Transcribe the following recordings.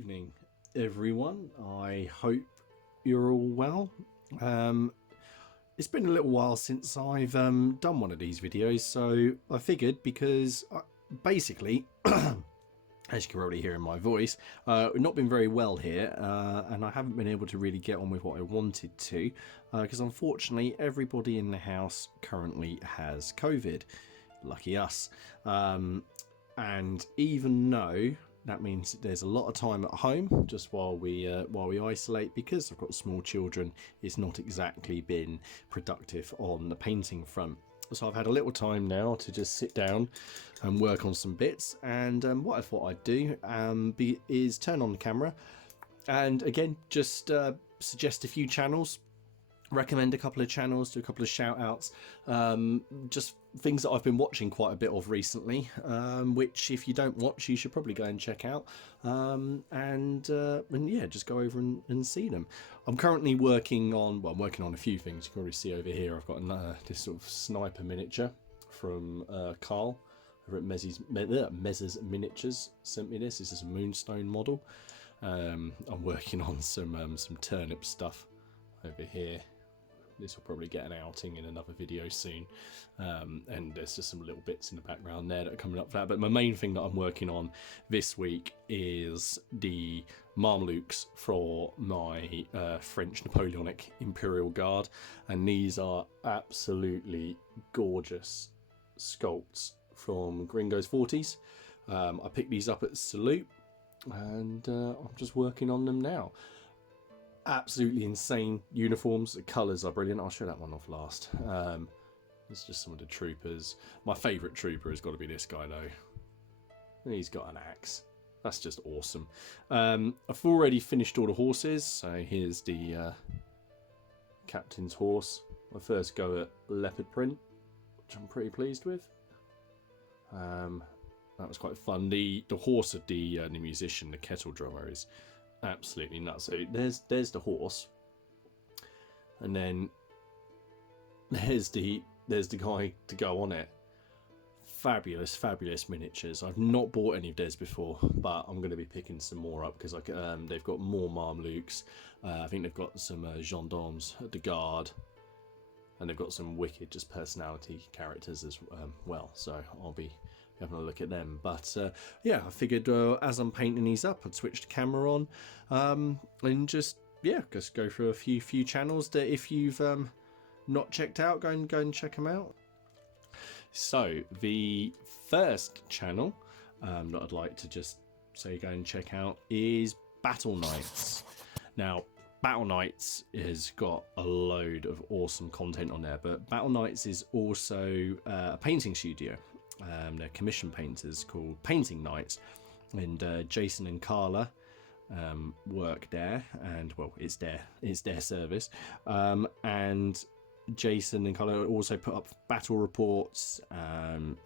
evening, everyone. I hope you're all well. It's been a little while since I've done one of these videos, so I figured because basically, as you can probably hear in my voice, not been very well here, and I haven't been able to really get on with what I wanted to, because unfortunately everybody in the house currently has COVID. Lucky us. And even though that means there's a lot of time at home just while we isolate, because I've got small children, it's not exactly been productive on the painting front. So I've had a little time now to just sit down and work on some bits, and what I thought I'd do is turn on the camera and again just suggest a few channels, recommend a couple of channels, do a couple of shout outs, just things that I've been watching quite a bit of recently, which if you don't watch you should probably go and check out, and yeah, just go over and see them. I'm currently working on, well, I'm working on a few things. You can already see over here I've got this sort of sniper miniature from Carl over at Mez's Miniatures sent me this. This is a Moonstone model. I'm working on some turnip stuff over here. This will probably get an outing in another video soon, and there's just some little bits in the background there that are coming up for that. But my main thing that I'm working on this week is the Mamelukes for my French Napoleonic Imperial Guard, and these are absolutely gorgeous sculpts from Gringo's 40s. I picked these up at Salute, and I'm just working on them now. Absolutely insane uniforms. The colours are brilliant. I'll show that one off last. It's just some of the troopers. My favourite trooper has got to be this guy though. He's got an axe. That's just awesome. I've already finished all the horses. So here's the captain's horse. My first go at leopard print, which I'm pretty pleased with. That was quite fun. The horse of the musician, the kettle drummer, is absolutely nuts. So there's the horse, and then there's the guy to go on it. Fabulous miniatures. I've not bought any of theirs before, but I'm going to be picking some more up because they've got more Mamelukes. I think they've got some gendarmes, the guard, and they've got some wicked just personality characters as well. So I'll be having a look at them. But yeah, I figured as I'm painting these up, I'd switch the camera on and just go through a few channels that if you've not checked out, go and check them out. So the first channel that I'd like to just say go and check out is Battle Knights. Now, Battle Knights has got a load of awesome content on there, but Battle Knights is also a painting studio. They're commission painters called Painting Knights, and Jason and Carla work there, and well, it's their service, and Jason and Carla also put up battle reports,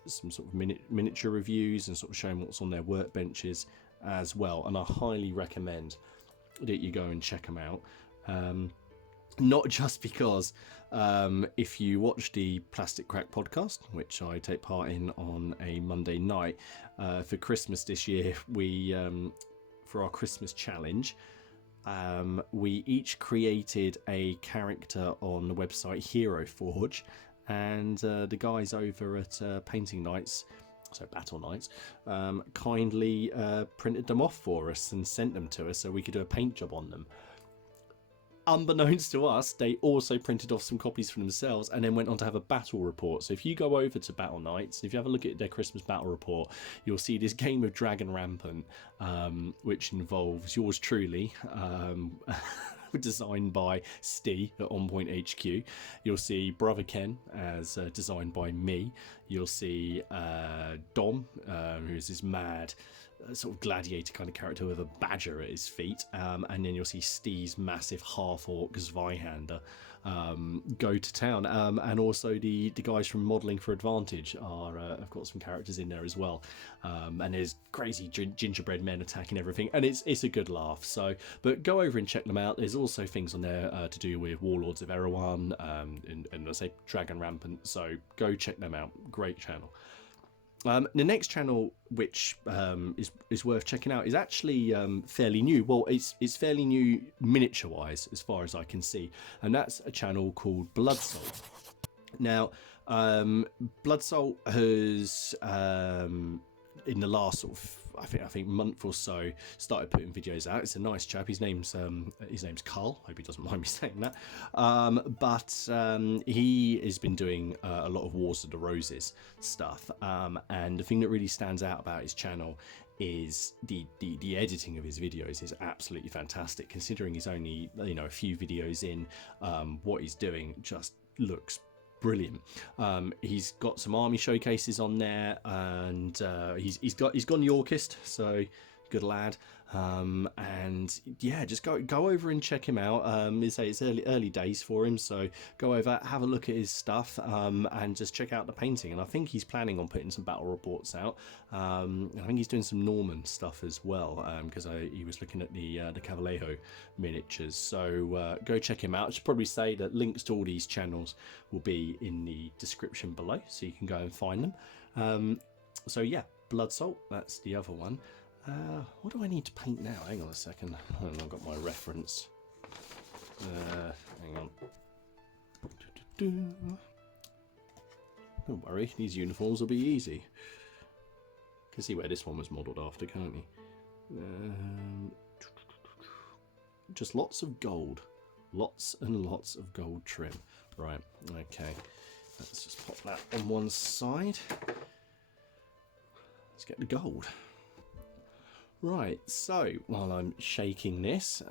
some sort of miniature reviews, and sort of showing what's on their workbenches as well. And I highly recommend that you go and check them out. Not just because if you watch the Plastic Crack podcast, which I take part in on a Monday night, for Christmas this year, we for our Christmas challenge, we each created a character on the website Hero Forge, and the guys over at Painting Knights, so Battle Knights, kindly printed them off for us and sent them to us so we could do a paint job on them. Unbeknownst to us, they also printed off some copies for themselves and then went on to have a battle report. So if you go over to Battle Knights, if you have a look at their Christmas battle report, you'll see this game of Dragon Rampant, which involves yours truly, designed by Steve at On Point HQ. You'll see Brother Ken as designed by me. You'll see Dom, who's this mad sort of gladiator kind of character with a badger at his feet, and then you'll see Steve's massive half-orc Zweihander go to town, and also the guys from Modelling for Advantage are have got some characters in there as well, and there's crazy gingerbread men attacking everything, and it's a good laugh. So but go over and check them out. There's also things on there to do with Warlords of Erewhon, and I say Dragon Rampant, so go check them out. Great channel. The next channel, which is worth checking out, is actually fairly new. Well, it's fairly new miniature-wise, as far as I can see, and that's a channel called Bloodsalt. Now, Bloodsalt has in the last sort of I think month or so started putting videos out. It's a nice chap. His name's Carl. Hope he doesn't mind me saying that. But he has been doing a lot of Wars of the Roses stuff. And the thing that really stands out about his channel is the editing of his videos is absolutely fantastic. Considering he's only a few videos in, what he's doing just looks brilliant. He's got some army showcases on there, and he's gone Yorkist, so good lad. And yeah, just go over and check him out. It's early days for him, so go over, have a look at his stuff, and just check out the painting. And I think he's planning on putting some battle reports out. I think he's doing some Norman stuff as well, because he was looking at the Cavalejo miniatures. So go check him out. I should probably say that links to all these channels will be in the description below, so you can go and find them. So yeah, Bloodsalt, that's the other one. What do I need to paint now? Hang on a second. I've got my reference. Hang on. Don't worry, these uniforms will be easy. You can see where this one was modelled after, can't you? Just lots of gold. Lots and lots of gold trim. Right, okay. Let's just pop that on one side. Let's get the gold. Right, so while I'm shaking this,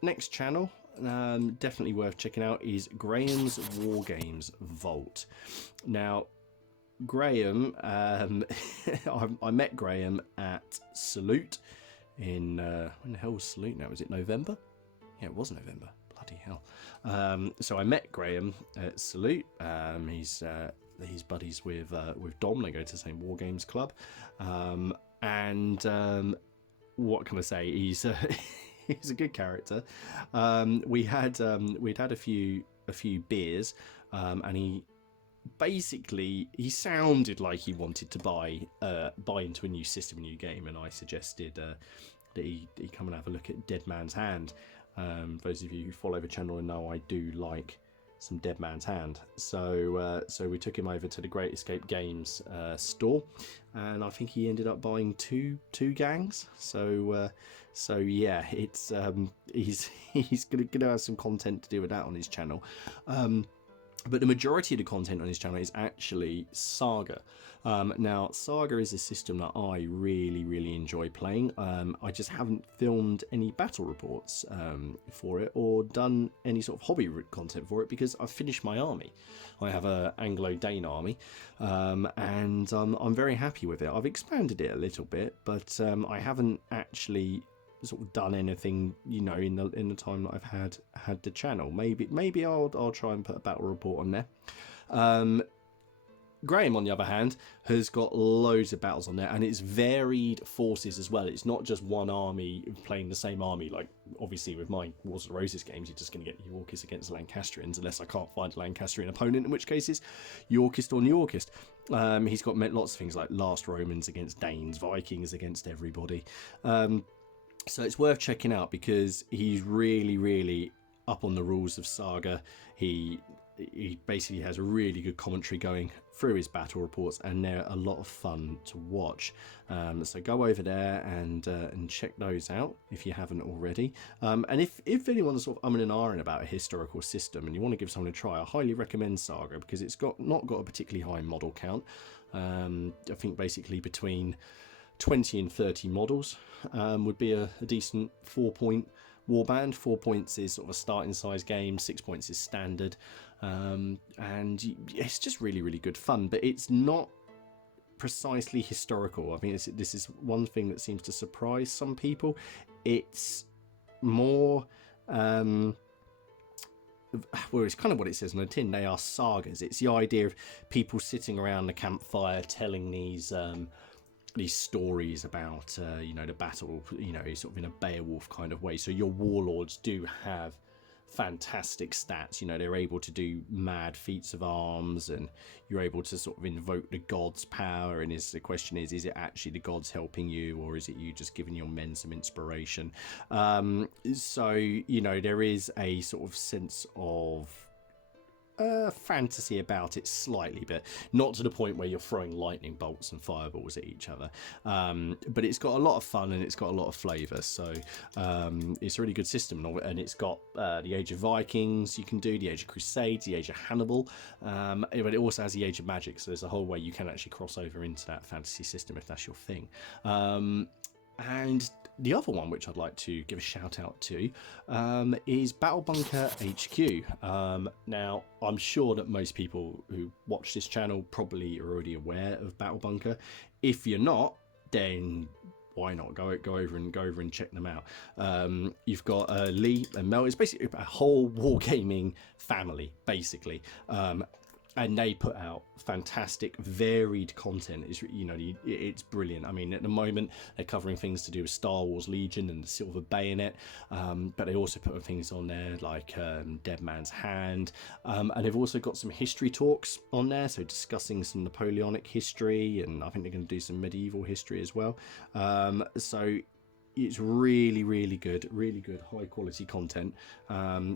next channel, definitely worth checking out, is Graham's Wargames Vault. Now, Graham, I met Graham at Salute in, when the hell was Salute now? Was it November? Yeah, it was November. Bloody hell. So I met Graham at Salute. He's buddies with Dom. They go to the same Wargames club. And what can I say? He's a good character. We'd had a few beers, and he sounded like he wanted to buy into a new system, a new game, and I suggested that he come and have a look at Dead Man's Hand. Those of you who follow the channel know I do like some Dead Man's Hand, so we took him over to the Great Escape Games store, and I think he ended up buying two gangs. So yeah, it's he's gonna have some content to do with that on his channel. But the majority of the content on his channel is actually Saga. Now, Saga is a system that I really enjoy playing. I just haven't filmed any battle reports for it, or done any sort of hobby content for it, because I've finished my army. I have an Anglo-Dane army, and I'm very happy with it. I've expanded it a little bit, but I haven't actually sort of done anything, in the time that I've had the channel. Maybe I'll try and put a battle report on there. Graham, on the other hand, has got loads of battles on there, and it's varied forces as well. It's not just one army playing the same army. Like, obviously, with my Wars of the Roses games, you're just going to get Yorkists against Lancastrians, unless I can't find a Lancastrian opponent, in which case it's Yorkist on Yorkist. He's got lots of things like Last Romans against Danes, Vikings against everybody. So it's worth checking out, because he's really up on the rules of Saga. He basically has a really good commentary going through his battle reports, and they're a lot of fun to watch. So go over there and check those out if you haven't already. And if anyone's sort of umming and ahhing about a historical system and you want to give something a try, I highly recommend Saga, because it's not got a particularly high model count. I think basically between 20 and 30 models would be a decent 4-point warband. 4 points is sort of a starting size game, 6 points is standard, and it's just really good fun. But it's not precisely historical. I mean, this is one thing that seems to surprise some people. It's more well, it's kind of what it says on the tin. They are sagas. It's the idea of people sitting around the campfire telling these stories about the battle, sort of in a Beowulf kind of way. So your warlords do have fantastic stats. You know, they're able to do mad feats of arms, and you're able to sort of invoke the gods' power. And the question is it actually the gods helping you, or is it you just giving your men some inspiration? So, you know, there is a sort of sense of fantasy about it slightly, but not to the point where you're throwing lightning bolts and fireballs at each other. But it's got a lot of fun and it's got a lot of flavour. So it's a really good system, and it's got the Age of Vikings you can do, the Age of Crusades, the Age of Hannibal, but it also has the Age of Magic. So there's a whole way you can actually cross over into that fantasy system if that's your thing. And the other one which I'd like to give a shout out to is Battle Bunker HQ. Now, I'm sure that most people who watch this channel probably are already aware of Battle Bunker. If you're not, then why not go over and check them out. You've got Lee and Mel. It's basically a whole wargaming family, basically. And they put out fantastic, varied content. It's, you know, it's brilliant. I mean, at the moment, they're covering things to do with Star Wars Legion and the Silver Bayonet, but they also put things on there like Dead Man's Hand, and they've also got some history talks on there, so discussing some Napoleonic history, and I think they're going to do some medieval history as well. So it's really good, high quality content.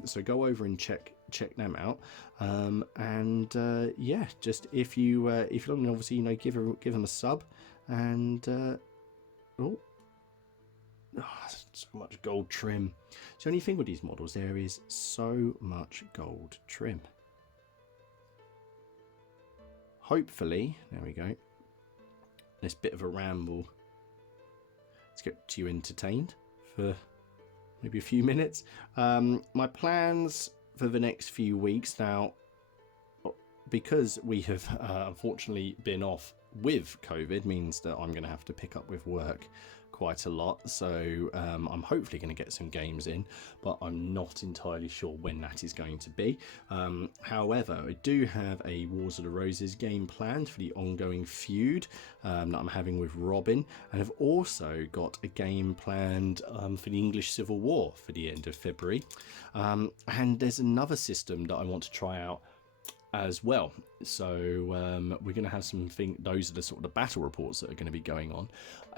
So go over and check them out. Yeah, just if you don't, obviously, you know, give them a sub. And so much gold trim. So the only thing with these models, there is so much gold trim. Hopefully, there we go, this bit of a ramble, let's get you entertained for maybe a few minutes. My plans for the next few weeks now, because we have unfortunately been off with COVID, means that I'm going to have to pick up with work quite a lot. So I'm hopefully going to get some games in, but I'm not entirely sure when that is going to be. However, I do have a Wars of the Roses game planned for the ongoing feud that I'm having with Robin, and I've also got a game planned for the English Civil War for the end of February. And there's another system that I want to try out as well. So we're going to have those are the sort of the battle reports that are going to be going on.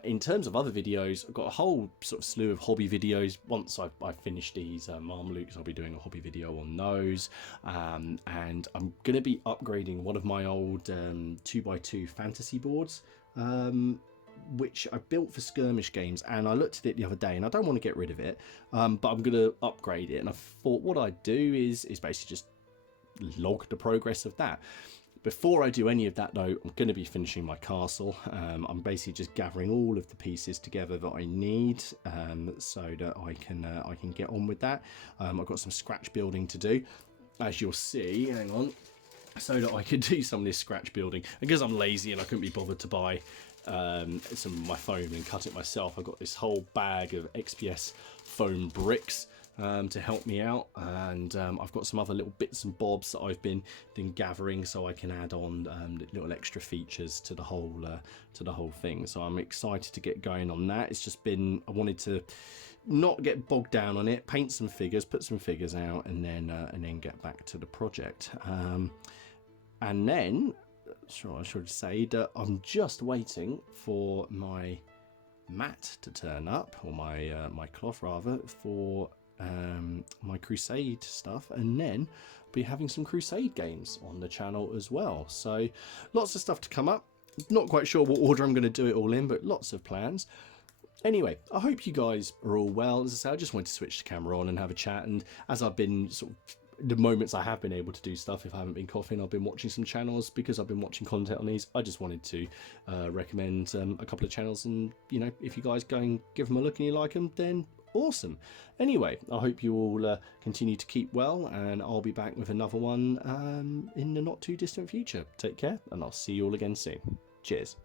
In terms of other videos, I've got a whole sort of slew of hobby videos. Once I finish these Marmalukes, I'll be doing a hobby video on those, and I'm going to be upgrading one of my old 2x2 fantasy boards, which I built for skirmish games, and I looked at it the other day and I don't want to get rid of it, but I'm going to upgrade it. And I thought what I'd do is basically just log the progress of that. Before I do any of that though, I'm going to be finishing my castle. I'm basically just gathering all of the pieces together that I need, so that I can get on with that. I've got some scratch building to do, as you'll see, hang on, so that I could do some of this scratch building. Because I'm lazy and I couldn't be bothered to buy some of my foam and cut it myself, I've got this whole bag of XPS foam bricks to help me out, and I've got some other little bits and bobs that I've been gathering, so I can add on little extra features to the whole thing. So I'm excited to get going on that. It's just been, I wanted to not get bogged down on it, paint some figures, put some figures out, and then get back to the project. And then, I should say that I'm just waiting for my mat to turn up, or my cloth rather, for my Crusade stuff, and then I'll be having some Crusade games on the channel as well. So lots of stuff to come up. Not quite sure what order I'm going to do it all in, but lots of plans. Anyway, I hope you guys are all well. As I said, I just wanted to switch the camera on and have a chat, and as I've been sort of, the moments I have been able to do stuff, if I haven't been coughing, I've been watching some channels because I've been watching content on these. I just wanted to recommend a couple of channels, and you know, if you guys go and give them a look and you like them, then awesome. Anyway, I hope you all continue to keep well, and I'll be back with another one in the not too distant future. Take care, and I'll see you all again soon. Cheers.